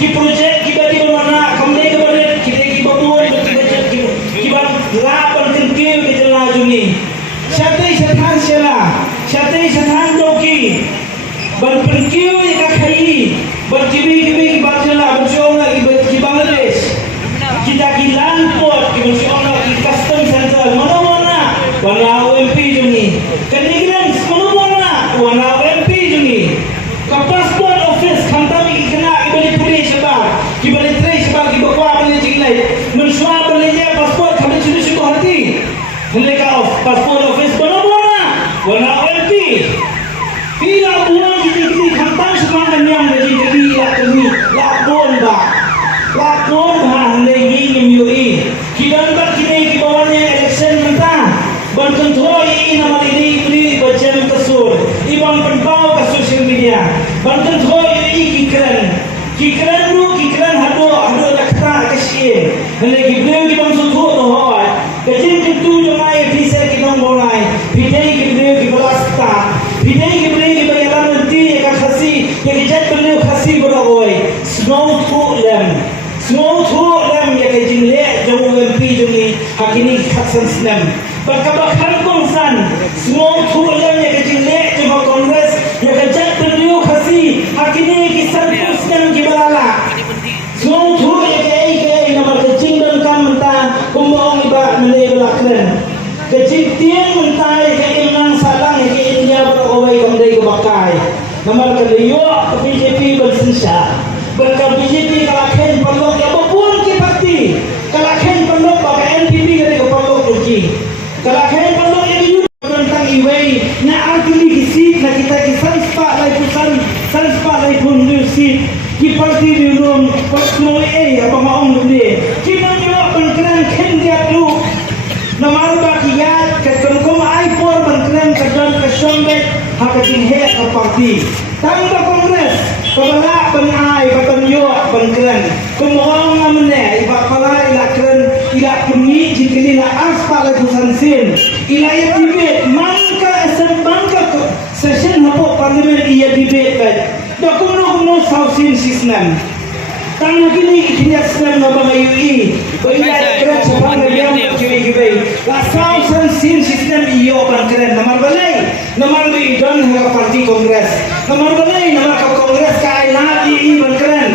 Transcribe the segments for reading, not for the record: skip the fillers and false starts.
ki projek ki bagi mana kamne ke bade ki babuan ki ban lapan kengkil ke jela juni syati sathan sela syati sathan doki ban kengkil ka khai ban kibi ki bajela ban shona ki Bangladesh kita ki landport ki shona ki custom center mana wana OMP juni kanigran mana wana OMP juni ka passport office khantami kena ibali police ba ibali trace ba ki bakwa bali jinglai menshwa bali ya passport kami sudah syukur hati mereka passport office mana wana OMP bila buang kita khantam semua yang jadi kami lakon ba lagi nyui kidan ba kini ki bawanya election mentah ban control nama ini beli bacam kasur ibang penpau ke social media ban control ini kikran hado dakta kasih lagi beli di bang sutu to hoy kecil tu jomai bisa kita mulai bidai ki beli ki balasta bidai ki beli ki bayaran nanti ka khasi ya kijat beli khasi bola hoy smooth ya ke jingle jamu MP juni hakini khaksan snam bakabakhan kongsan smooth ya ke jingle jamu Congress ya ke jat beli khasi hakini ki sarfu snam ki balala smooth ya ke nama kecing dan kam mentah kumbang iba mene belakren kecing tiang mentah ya ke imnang salang ya ke India berawai kamdai ke bakai nama keliyo BJP bersensya berkat BJP kalakhen perlok ya pun ki parti kalakhen perlok baka NPP ke perlok uji kalakhen perlok ya di tentang iwei na artili ki seat na kita ki sanspa lai pun seat ki parti di room personal apa maong dulu kita nyawa bangkran khen dia tu namar ba ki yat ke kom ai por bangkran ke don ke sombet hakatin he ke parti tangga kongres kebala penai batanyo bangkran kumawang amne iba pala ila kren ila pungi jikili la aspa la kusansin ila ya debate mangka session hapo parliament iya debate ba dokuno sausin sisnam tang kini ikhlas nam na bangayui ila kren sabang nagam kibai la sausin system iyo bangkran namar balai don ha parti kongres namar balai namar ka kongres ka iladi bangkran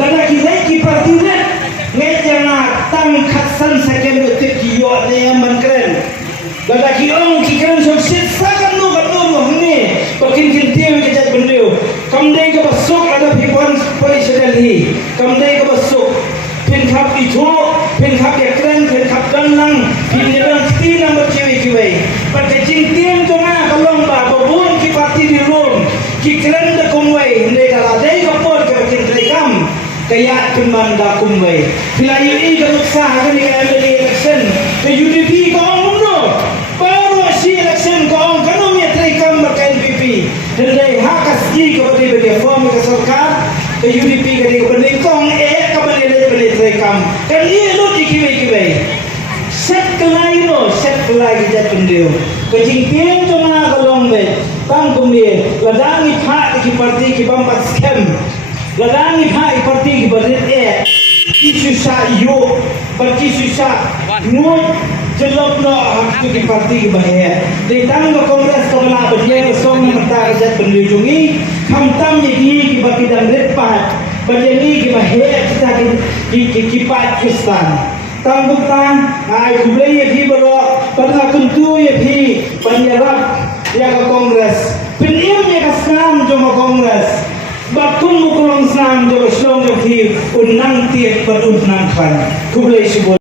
lada ki ki parti net ngejana tang khasan second detik iyo ne bangkran lada ki ong ki kren sukses sakan no hne pakin kintiam ke jat bendeu kamdai ka basuk ada pipon police delhi kamdai ka basuk pin khap itu pin khap yakran pin khap danlang pin jelang sti number cewi kiwai pakai cintiam to mana kalong ba babun ki parti di room ki kren de kumwai hne kala dai ka por ke pakin trekam kaya kuman da kumwai bila ini ka nuksa ka ni ka election ke UDP ko mundo baru si election ko kanu mi trekam ba NPP hne hakas ki ka bagi form ke sarkar ke UDP ke di bani kong ka bani rekam kan ini lo dikibai set kelai kita pendeu kecing tiang cuma kalong be tang kumie ladangi pha ki parti ki bampat scam ladangi pha ki parti ki badet ki susah yo parti susah nuot jelok no tu ki parti ki bahaya de tang ko kongres ko bala badia ke song mata jat pendeu jungi khamtam ni ki baki dan repat bajani ki bahaya kita ki Pakistan tanggutan ai kublai ye ki baro pada kuntu ye ki panjarab ya ke kongres pinim ye ke snam jo ke kongres bakum mukulong snam jo ke slong ye ki unang tiek ber unang khan kublai